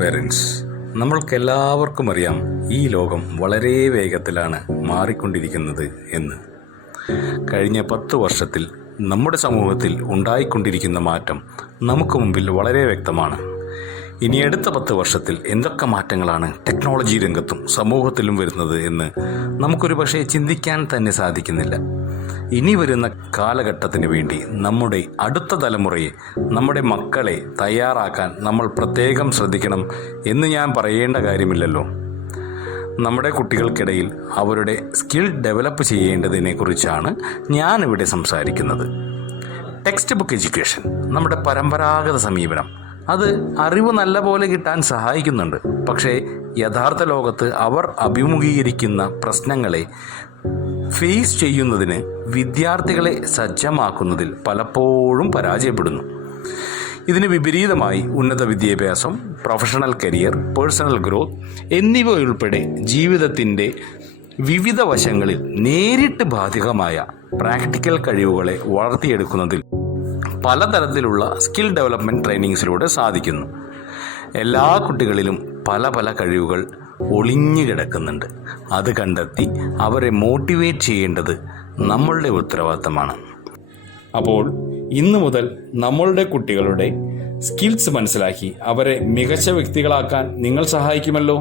Parents, നമ്മൾക്കെല്ലാവർക്കും അറിയാം ഈ ലോകം വളരെ വേഗത്തിലാണ് മാറിക്കൊണ്ടിരിക്കുന്നത് എന്ന്. കഴിഞ്ഞ 10 വർഷത്തിൽ നമ്മുടെ സമൂഹത്തിൽ ഉണ്ടായിക്കൊണ്ടിരിക്കുന്ന മാറ്റം നമുക്ക് മുമ്പിൽ വളരെ വ്യക്തമാണ്. ഇനി അടുത്ത 10 വർഷത്തിൽ എന്തൊക്കെ മാറ്റങ്ങളാണ് ടെക്നോളജി രംഗത്തും സമൂഹത്തിലും വരുന്നത് എന്ന് നമുക്കൊരു പക്ഷേ ചിന്തിക്കാൻ തന്നെ സാധിക്കുന്നില്ല. ഇനി വരുന്ന കാലഘട്ടത്തിന് വേണ്ടി നമ്മുടെ അടുത്ത തലമുറയെ, നമ്മുടെ മക്കളെ തയ്യാറാക്കാൻ നമ്മൾ പ്രത്യേകം ശ്രദ്ധിക്കണം എന്ന് ഞാൻ പറയേണ്ട കാര്യമില്ലല്ലോ. നമ്മുടെ കുട്ടികൾക്കിടയിൽ അവരുടെ സ്കിൽ ഡെവലപ്പ് ചെയ്യേണ്ടതിനെക്കുറിച്ചാണ് ഞാനിവിടെ സംസാരിക്കുന്നത്. ടെക്സ്റ്റ് ബുക്ക് എഡ്യൂക്കേഷൻ, നമ്മുടെ പരമ്പരാഗത സമീപനം, അത് അറിവ് നല്ല പോലെ കിട്ടാൻ സഹായിക്കുന്നുണ്ട്. പക്ഷേ യഥാർത്ഥ ലോകത്ത് അവർ അഭിമുഖീകരിക്കുന്ന പ്രശ്നങ്ങളെ ഫേസ് ചെയ്യുന്നതിന് വിദ്യാർത്ഥികളെ സജ്ജമാക്കുന്നതിൽ പലപ്പോഴും പരാജയപ്പെടുന്നു. ഇതിന് വിപരീതമായി ഉന്നത വിദ്യാഭ്യാസം, പ്രൊഫഷണൽ കരിയർ, പേഴ്സണൽ ഗ്രോത്ത് എന്നിവയുൾപ്പെടെ ജീവിതത്തിൻ്റെ വിവിധ വശങ്ങളിൽ നേരിട്ട് ബാധകമായ പ്രാക്ടിക്കൽ കഴിവുകളെ വളർത്തിയെടുക്കുന്നതിൽ പലതരത്തിലുള്ള സ്കിൽ ഡെവലപ്മെൻറ്റ് ട്രെയിനിങ്സിലൂടെ സാധിക്കുന്നു. എല്ലാ കുട്ടികളിലും പല പല കഴിവുകൾ ഒളിഞ്ഞു കിടക്കുന്നുണ്ട്. അത് കണ്ടെത്തി അവരെ മോട്ടിവേറ്റ് ചെയ്യേണ്ടത് നമ്മളുടെ ഉത്തരവാദിത്തമാണ്. അപ്പോൾ ഇന്നു മുതൽ നമ്മളുടെ കുട്ടികളുടെ സ്കിൽസ് മനസ്സിലാക്കി അവരെ മികച്ച വ്യക്തികളാക്കാൻ നിങ്ങൾ സഹായിക്കുമല്ലോ.